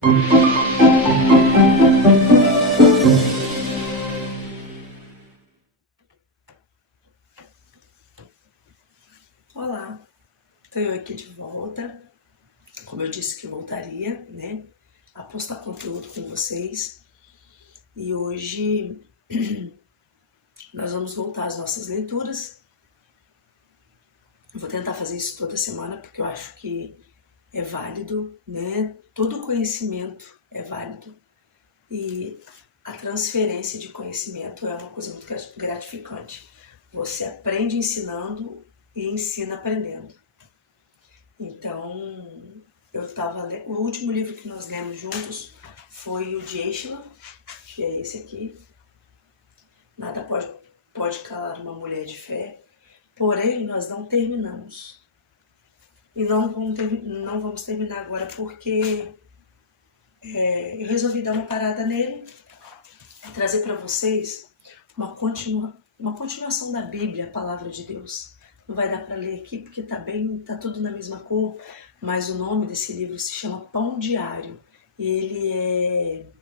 Olá, estou eu aqui de volta, como eu disse que voltaria, né, a postar conteúdo com vocês. E hoje nós vamos voltar às nossas leituras. Eu vou tentar fazer isso toda semana, porque eu acho que é válido, né, todo conhecimento é válido. E a transferência de conhecimento é uma coisa muito gratificante. Você aprende ensinando e ensina aprendendo. Então, o último livro que nós lemos juntos foi o de Eichmann, que é esse aqui. Nada pode calar uma mulher de fé. Porém, nós não terminamos. E não vamos terminar agora porque eu resolvi dar uma parada nele e trazer para vocês uma continuação da Bíblia, a Palavra de Deus. Não vai dar para ler aqui porque tá tudo na mesma cor, mas o nome desse livro se chama Pão Diário e ele é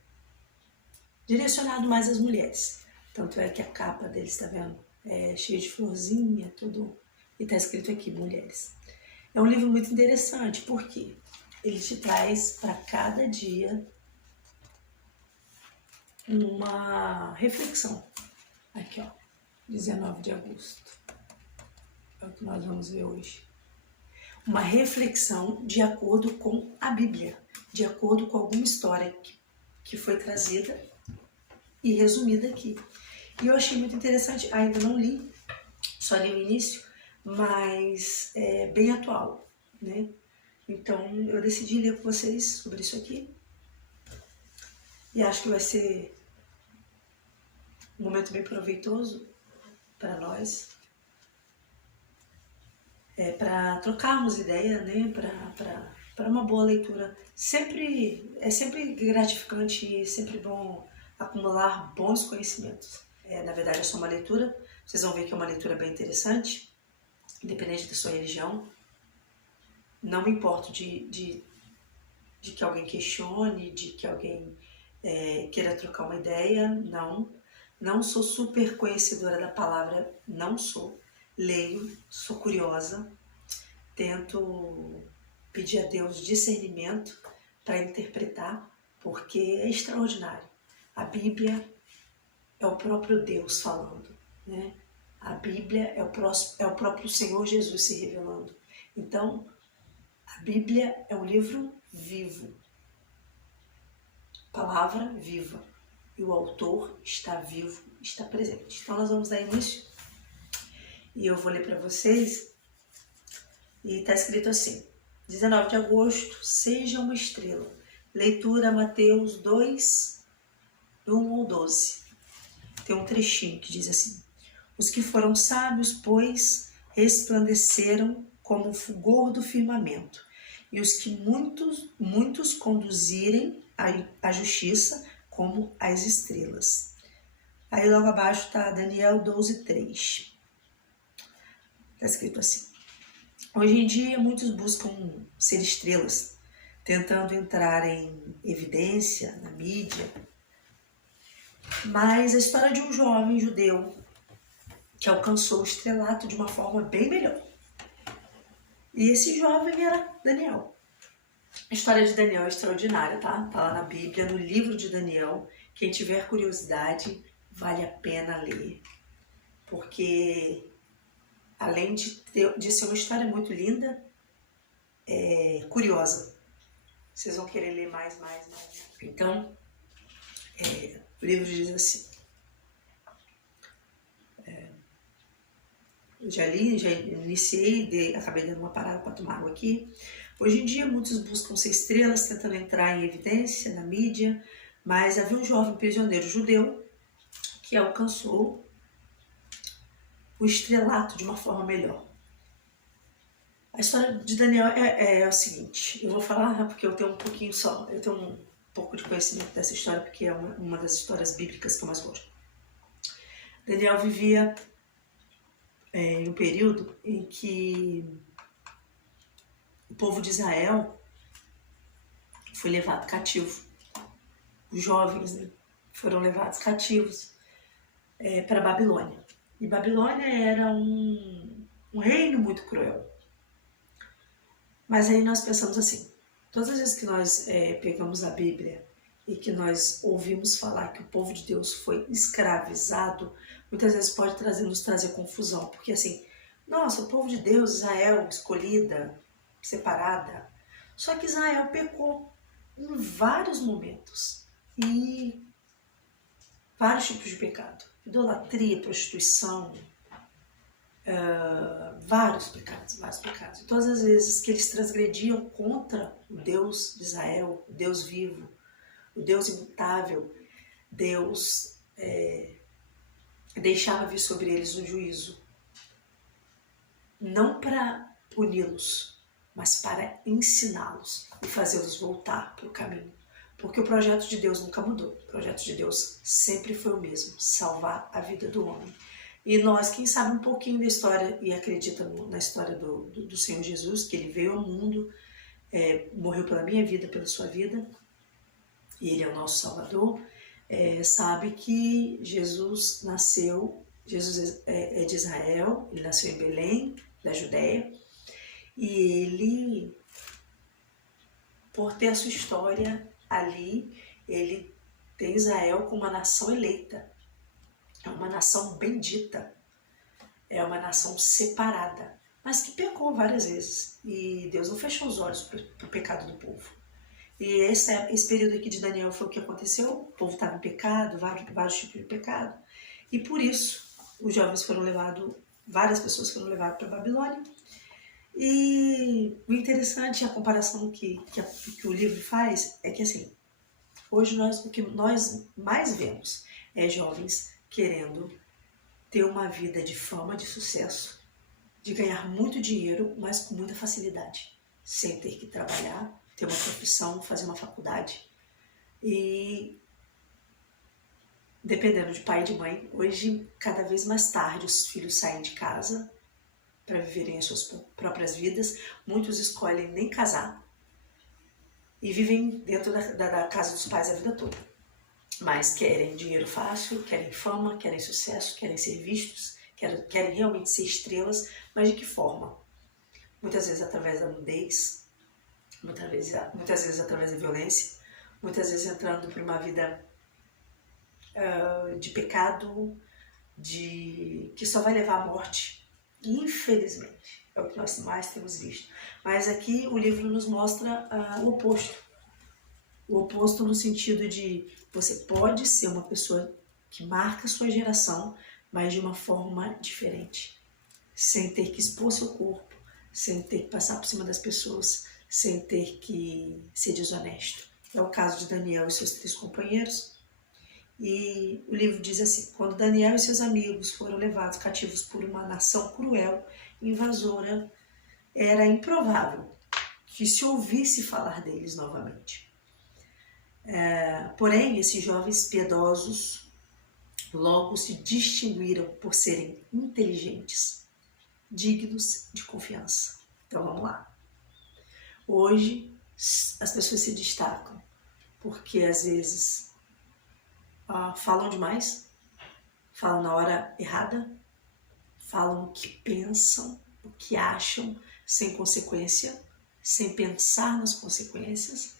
direcionado mais às mulheres. Tanto é que a capa dele, está vendo? É cheia de florzinha, tudo, e está escrito aqui, mulheres. É um livro muito interessante, porque ele te traz para cada dia uma reflexão. Aqui, ó, 19 de agosto. É o que nós vamos ver hoje. Uma reflexão de acordo com a Bíblia, de acordo com alguma história que foi trazida e resumida aqui. E eu achei muito interessante, ainda não li, só li o início, mas é bem atual, né? Então eu decidi ler com vocês sobre isso aqui e acho que vai ser um momento bem proveitoso para nós, para trocarmos ideia, né? Para uma boa leitura. É sempre gratificante e sempre bom acumular bons conhecimentos. Na verdade é só uma leitura, vocês vão ver que é uma leitura bem interessante, independente da sua religião. Não me importo de que alguém questione, de que alguém queira trocar uma ideia, não sou super conhecedora da palavra, não sou, leio, sou curiosa, tento pedir a Deus discernimento para interpretar, porque é extraordinário. A Bíblia é o próprio Deus falando, né? A Bíblia é o próprio Senhor Jesus se revelando. Então, a Bíblia é um livro vivo, palavra viva, e o autor está vivo, está presente. Então nós vamos dar início e eu vou ler para vocês, e está escrito assim: 19 de agosto, seja uma estrela. Leitura Mateus 2, do 1 ao 12. Tem um trechinho que diz assim: os que foram sábios, pois, resplandeceram como o fulgor do firmamento, e os que muitos conduzirem a justiça como as estrelas. Aí logo abaixo está Daniel 12, 3. Está escrito assim: hoje em dia muitos buscam ser estrelas, tentando entrar em evidência na mídia, mas a história de um jovem judeu que alcançou o estrelato de uma forma bem melhor. E esse jovem era Daniel. A história de Daniel é extraordinária, tá? Tá lá na Bíblia, no livro de Daniel. Quem tiver curiosidade, vale a pena ler. Porque, além de ser uma história muito linda, é curiosa. Vocês vão querer ler mais. Então, o livro diz assim: já li, já iniciei, acabei dando uma parada para tomar água aqui. Hoje em dia, muitos buscam ser estrelas, tentando entrar em evidência na mídia, mas havia um jovem prisioneiro judeu que alcançou o estrelato de uma forma melhor. A história de Daniel é o seguinte: eu vou falar porque eu tenho um pouco de conhecimento dessa história, porque é uma das histórias bíblicas que eu mais gosto. Daniel vivia em um período em que o povo de Israel foi levado cativo. Os jovens, né, foram levados cativos para Babilônia. E Babilônia era um reino muito cruel. Mas aí nós pensamos assim, todas as vezes que nós pegamos a Bíblia e que nós ouvimos falar que o povo de Deus foi escravizado, muitas vezes pode nos trazer confusão, porque assim, nossa, o povo de Deus, Israel, escolhida, separada, só que Israel pecou em vários momentos e vários tipos de pecado, idolatria, prostituição, vários pecados. E todas as vezes que eles transgrediam contra o Deus de Israel, o Deus vivo, o Deus imutável, Deus deixava vir sobre eles um juízo, não para puni-los, mas para ensiná-los e fazê-los voltar para o caminho. Porque o projeto de Deus nunca mudou. O projeto de Deus sempre foi o mesmo, salvar a vida do homem. E nós, quem sabe um pouquinho da história e acredita na história do Senhor Jesus, que ele veio ao mundo, morreu pela minha vida, pela sua vida, e ele é o nosso Salvador, sabe que Jesus é de Israel, ele nasceu em Belém, da Judéia, e ele, por ter a sua história ali, ele tem Israel como uma nação eleita, é uma nação bendita, é uma nação separada, mas que pecou várias vezes, e Deus não fechou os olhos para o pecado do povo. E esse período aqui de Daniel foi o que aconteceu, o povo estava em pecado, vários tipos de pecado, e por isso os jovens foram levados, várias pessoas foram levadas para a Babilônia. E o interessante, a comparação que o livro faz, é que assim, hoje o que nós mais vemos é jovens querendo ter uma vida de fama, de sucesso, de ganhar muito dinheiro, mas com muita facilidade, sem ter que trabalhar, ter uma profissão, fazer uma faculdade. E dependendo de pai e de mãe, hoje, cada vez mais tarde, os filhos saem de casa para viverem as suas próprias vidas. Muitos escolhem nem casar e vivem dentro da casa dos pais a vida toda. Mas querem dinheiro fácil, querem fama, querem sucesso, querem ser vistos, querem realmente ser estrelas, mas de que forma? Muitas vezes através da nudez, muitas vezes através da violência, muitas vezes entrando por uma vida de pecado, que só vai levar à morte. Infelizmente, é o que nós mais temos visto. Mas aqui o livro nos mostra o oposto. O oposto no sentido de você pode ser uma pessoa que marca a sua geração, mas de uma forma diferente. Sem ter que expor seu corpo, sem ter que passar por cima das pessoas, sem ter que ser desonesto. É o caso de Daniel e seus 3 companheiros. E o livro diz assim: quando Daniel e seus amigos foram levados cativos por uma nação cruel, invasora, era improvável que se ouvisse falar deles novamente. Porém, esses jovens piedosos logo se distinguiram por serem inteligentes, dignos de confiança. Então vamos lá. Hoje as pessoas se destacam porque às vezes falam demais, falam na hora errada, falam o que pensam, o que acham, sem consequência, sem pensar nas consequências.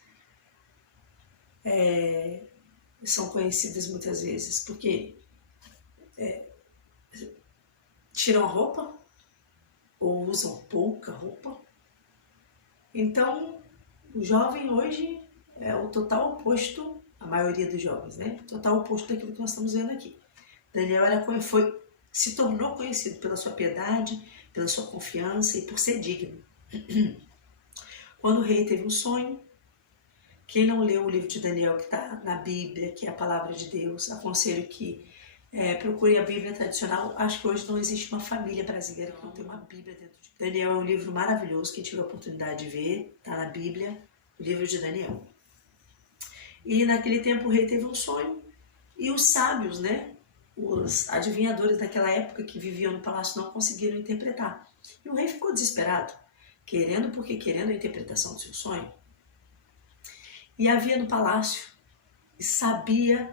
São conhecidas muitas vezes porque tiram a roupa ou usam pouca roupa. Então, o jovem hoje é o total oposto, a maioria dos jovens, né? Total oposto daquilo que nós estamos vendo aqui. Daniel se tornou conhecido pela sua piedade, pela sua confiança e por ser digno. Quando o rei teve um sonho, quem não leu o livro de Daniel, que está na Bíblia, que é a palavra de Deus, aconselho que procure a Bíblia tradicional. Acho que hoje não existe uma família brasileira que não tem uma Bíblia dentro de Daniel. É um livro maravilhoso, quem tiver a oportunidade de ver, está na Bíblia, o livro de Daniel. E naquele tempo o rei teve um sonho e os sábios, né, os adivinhadores daquela época que viviam no palácio não conseguiram interpretar. E o rei ficou desesperado, querendo a interpretação do seu sonho. E havia no palácio, e sabiam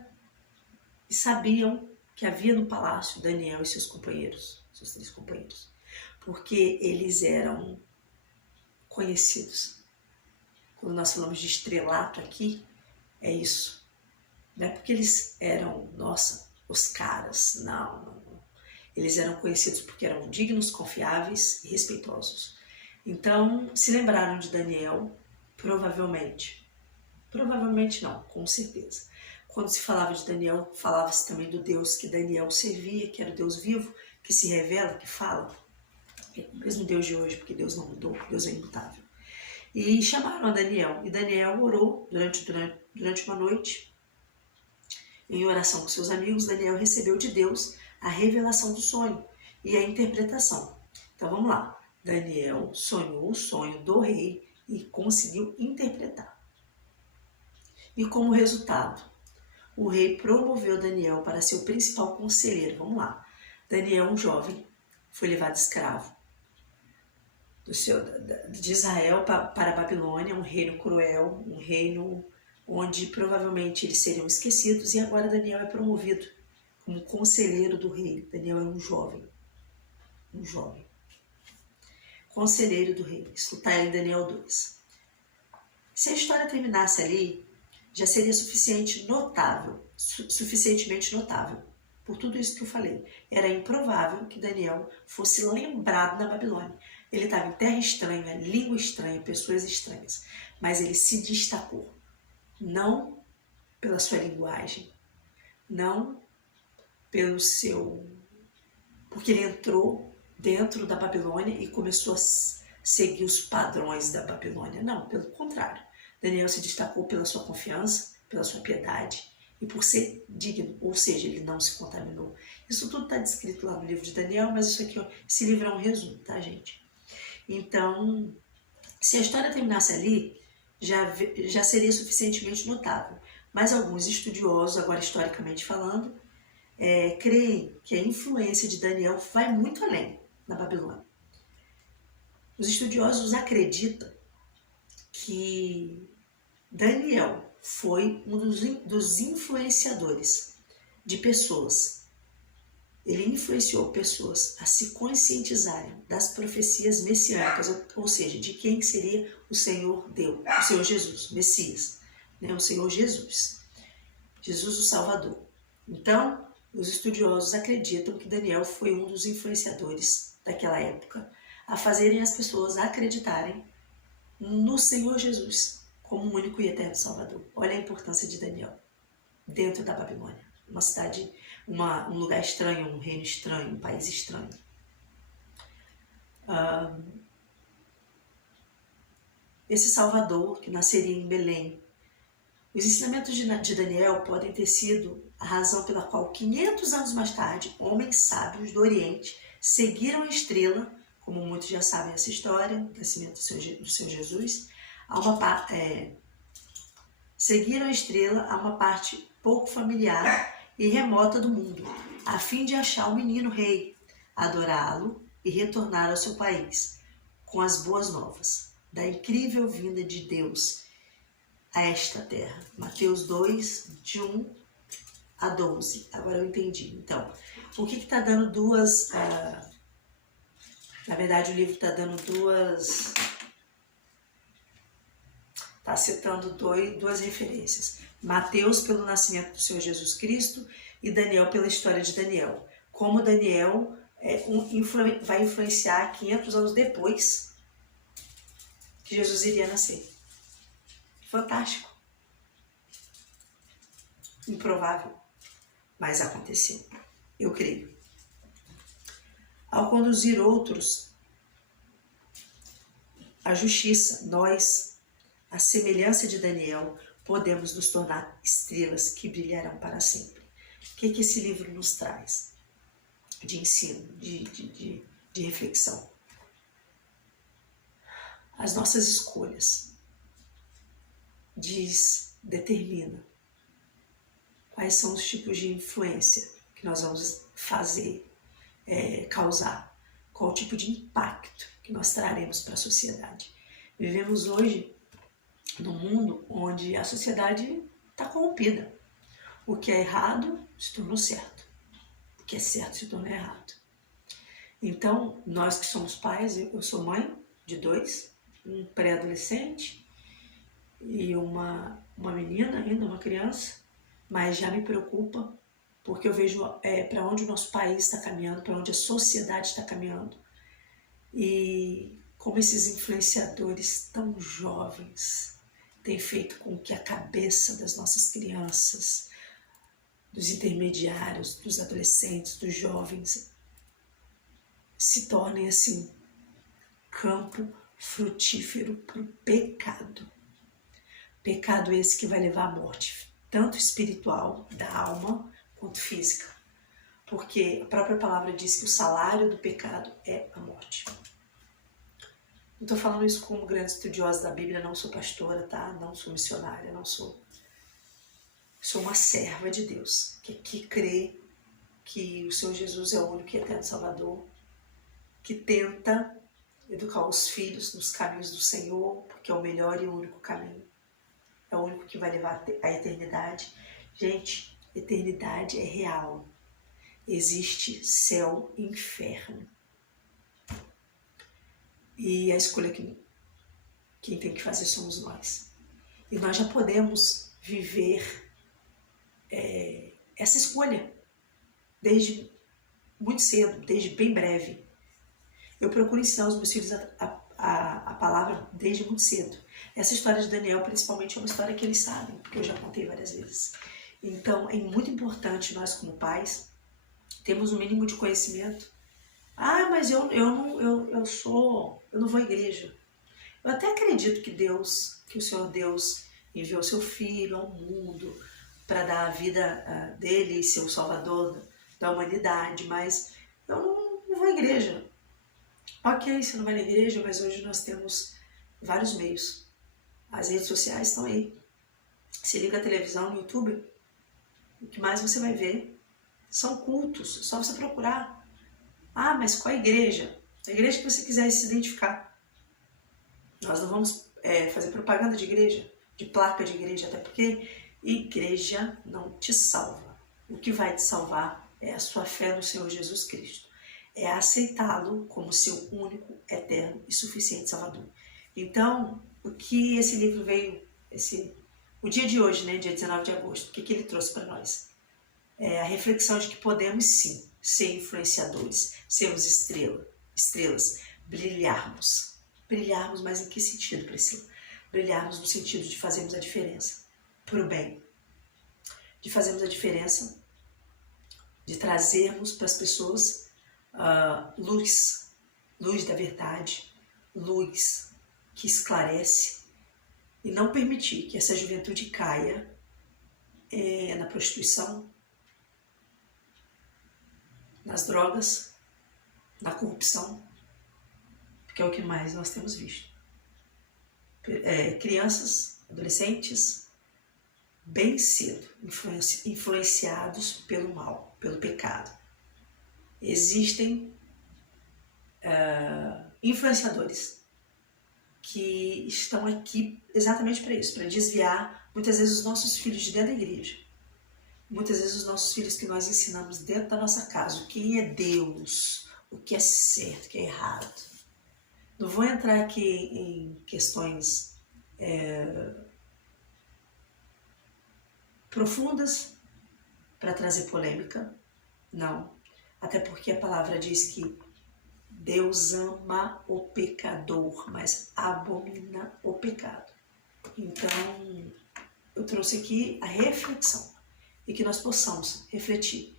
que havia no palácio Daniel e seus companheiros, seus 3 companheiros, porque eles eram conhecidos. Quando nós falamos de estrelato aqui, é isso. Não é porque eles eram, nossa, os caras, não. Eles eram conhecidos porque eram dignos, confiáveis e respeitosos. Então, se lembraram de Daniel, provavelmente não, com certeza. Quando se falava de Daniel, falava-se também do Deus que Daniel servia, que era o Deus vivo, que se revela, que fala. É o mesmo Deus de hoje, porque Deus não mudou, Deus é imutável. E chamaram a Daniel, e Daniel orou durante uma noite. Em oração com seus amigos, Daniel recebeu de Deus a revelação do sonho e a interpretação. Então vamos lá. Daniel sonhou o sonho do rei e conseguiu interpretar. E como resultado, o rei promoveu Daniel para ser o principal conselheiro. Vamos lá. Daniel, um jovem, foi levado escravo de Israel para a Babilônia, um reino cruel, um reino onde provavelmente eles seriam esquecidos, e agora Daniel é promovido como conselheiro do rei. Daniel é um jovem. Conselheiro do rei. Isso está em Daniel 2. Se a história terminasse ali, já seria suficientemente notável. Por tudo isso que eu falei. Era improvável que Daniel fosse lembrado na Babilônia. Ele estava em terra estranha, língua estranha, pessoas estranhas. Mas ele se destacou. Não pela sua linguagem. Não pelo seu... Porque ele entrou dentro da Babilônia e começou a seguir os padrões da Babilônia. Não, pelo contrário. Daniel se destacou pela sua confiança, pela sua piedade e por ser digno, ou seja, ele não se contaminou. Isso tudo está descrito lá no livro de Daniel, mas isso aqui, esse livro é um resumo, tá, gente? Então, se a história terminasse ali, já seria suficientemente notável. Mas alguns estudiosos, agora historicamente falando, creem que a influência de Daniel vai muito além na Babilônia. Os estudiosos acreditam que Daniel foi um dos influenciadores de pessoas. Ele influenciou pessoas a se conscientizarem das profecias messiânicas, ou seja, de quem seria o Senhor Deus, o Senhor Jesus, Messias, né? O Senhor Jesus o Salvador. Então, os estudiosos acreditam que Daniel foi um dos influenciadores daquela época a fazerem as pessoas acreditarem no Senhor Jesus como o único e eterno Salvador. Olha a importância de Daniel dentro da Babilônia. Uma cidade, um lugar estranho, um reino estranho, um país estranho. Esse Salvador que nasceria em Belém. Os ensinamentos de Daniel podem ter sido a razão pela qual 500 anos mais tarde, homens sábios do Oriente seguiram a estrela, como muitos já sabem essa história, o nascimento do seu Jesus, seguiram a estrela a uma parte pouco familiar e remota do mundo, a fim de achar o menino rei, adorá-lo e retornar ao seu país, com as boas novas da incrível vinda de Deus a esta terra. Mateus 2, de 1 a 12. Agora eu entendi. Então, o que está dando duas... na verdade, o livro está dando duas... Está citando duas referências. Mateus pelo nascimento do Senhor Jesus Cristo e Daniel pela história de Daniel. Como Daniel vai influenciar 500 anos depois que Jesus iria nascer. Fantástico. Improvável. Mas aconteceu. Eu creio. Ao conduzir outros à justiça, nós, à semelhança de Daniel, podemos nos tornar estrelas que brilharão para sempre. O que esse livro nos traz? De ensino, de reflexão. As nossas escolhas determina quais são os tipos de influência que nós vamos fazer, causar, qual o tipo de impacto que nós traremos para a sociedade. Vivemos hoje num mundo onde a sociedade está corrompida. O que é errado se tornou certo. O que é certo se tornou errado. Então, nós que somos pais, eu sou mãe de 2, um pré-adolescente e uma menina ainda, uma criança, mas já me preocupa porque eu vejo para onde o nosso país está caminhando, para onde a sociedade está caminhando e como esses influenciadores tão jovens têm feito com que a cabeça das nossas crianças, dos intermediários, dos adolescentes, dos jovens, se tornem assim, campo frutífero para o pecado. Pecado esse que vai levar à morte, tanto espiritual, da alma, quanto física. Porque a própria palavra diz que o salário do pecado é a morte. Não estou falando isso como grande estudiosa da Bíblia, não sou pastora, tá? Não sou missionária, não sou. Sou uma serva de Deus, que crê que o Senhor Jesus é o único e eterno Salvador, que tenta educar os filhos nos caminhos do Senhor, porque é o melhor e o único caminho. É o único que vai levar à eternidade. Gente, eternidade é real. Existe céu e inferno. E a escolha que quem tem que fazer somos nós. E nós já podemos viver essa escolha desde muito cedo, desde bem breve. Eu procuro ensinar os meus filhos a palavra desde muito cedo. Essa história de Daniel, principalmente, é uma história que eles sabem, porque eu já contei várias vezes. Então, é muito importante nós, como pais, termos um mínimo de conhecimento. Ah, mas eu não vou à igreja. Eu até acredito que o Senhor Deus enviou seu Filho ao mundo para dar a vida dele e ser o Salvador da humanidade, mas eu não vou à igreja. Ok, você não vai na igreja, mas hoje nós temos vários meios. As redes sociais estão aí. Se liga a televisão, no YouTube, o que mais você vai ver são cultos, é só você procurar. Ah, mas qual a igreja? A igreja que você quiser se identificar. Nós não vamos fazer propaganda de igreja, de placa de igreja, até porque igreja não te salva. O que vai te salvar é a sua fé no Senhor Jesus Cristo. É aceitá-lo como seu único, eterno e suficiente Salvador. Então, o que esse livro veio, o dia de hoje, né, dia 19 de agosto, o que ele trouxe para nós? É a reflexão de que podemos sim ser influenciadores, sermos estrelas, brilharmos. Brilharmos, mas em que sentido, Priscila? Brilharmos no sentido de fazermos a diferença para o bem, de fazermos a diferença, de trazermos para as pessoas luz da verdade, luz que esclarece e não permitir que essa juventude caia na prostituição, nas drogas, na corrupção, porque é o que mais nós temos visto. Crianças, adolescentes, bem cedo, influenciados pelo mal, pelo pecado. Existem influenciadores que estão aqui exatamente para isso, para desviar muitas vezes os nossos filhos de dentro da igreja. Muitas vezes os nossos filhos que nós ensinamos dentro da nossa casa, o que é Deus, o que é certo, o que é errado. Não vou entrar aqui em questões profundas para trazer polêmica, não. Até porque a palavra diz que Deus ama o pecador, mas abomina o pecado. Então, eu trouxe aqui a reflexão e que nós possamos refletir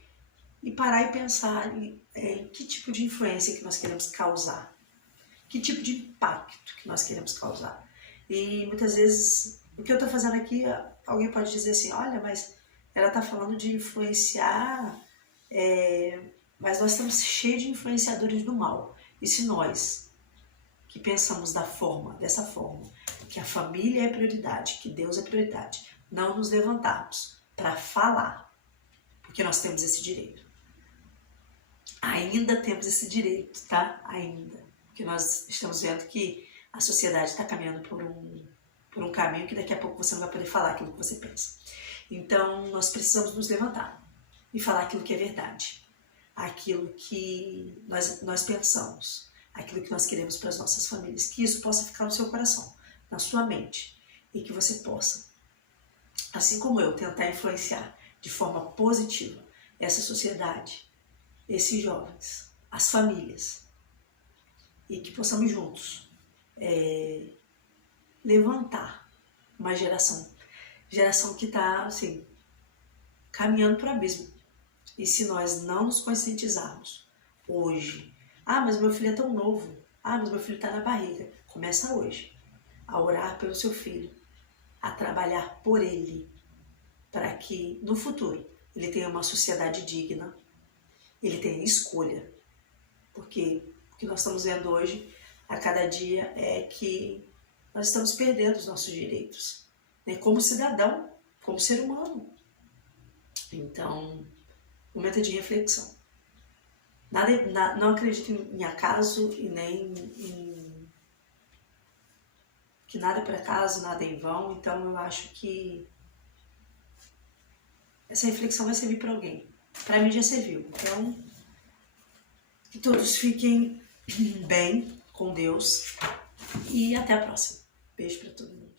e parar e pensar em que tipo de influência que nós queremos causar, que tipo de impacto que nós queremos causar. E muitas vezes, o que eu estou fazendo aqui, alguém pode dizer assim, olha, mas ela está falando de influenciar, mas nós estamos cheios de influenciadores do mal. E se nós, que pensamos dessa forma, que a família é prioridade, que Deus é prioridade, não nos levantarmos para falar, porque nós temos esse direito. Ainda temos esse direito, tá? Ainda. Porque nós estamos vendo que a sociedade está caminhando por por um caminho que daqui a pouco você não vai poder falar aquilo que você pensa. Então, nós precisamos nos levantar e falar aquilo que é verdade, aquilo que nós pensamos, aquilo que nós queremos para as nossas famílias, que isso possa ficar no seu coração, na sua mente, e que você possa, assim como eu, tentar influenciar de forma positiva essa sociedade, esses jovens, as famílias, e que possamos juntos levantar uma geração que está assim, caminhando para o abismo. E se nós não nos conscientizarmos hoje, mas meu filho é tão novo, mas meu filho está na barriga, começa hoje a orar pelo seu filho, a trabalhar por ele, para que no futuro ele tenha uma sociedade digna, ele tenha escolha, porque o que nós estamos vendo hoje, a cada dia, é que nós estamos perdendo os nossos direitos, né? Como cidadão, como ser humano. Então, momento de reflexão. Não acredito em acaso e nem em que nada é por acaso, nada é em vão. Então, eu acho que essa reflexão vai servir para alguém. Para mim já serviu. Então, que todos fiquem bem com Deus e até a próxima. Beijo para todo mundo.